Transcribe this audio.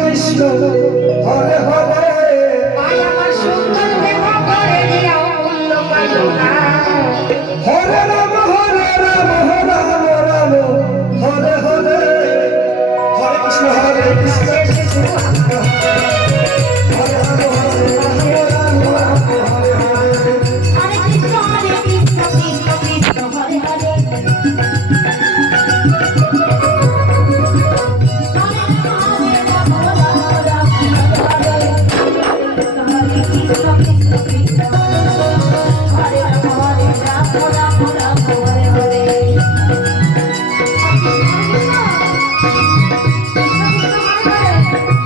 কৃষ্ণ হরে হরে আয় আমার সুন্দর দেহ করে দিও অমূল্য পাইনা হরে রাম রাম রাম হরে হরে হরে কৃষ্ণ হরে কৃষ্ণ কৃষ্ণ হরে রাম রাম হরে হরে হরে কৃষ্ণ কৃষ্ণ কৃষ্ণ হরে হরে Hare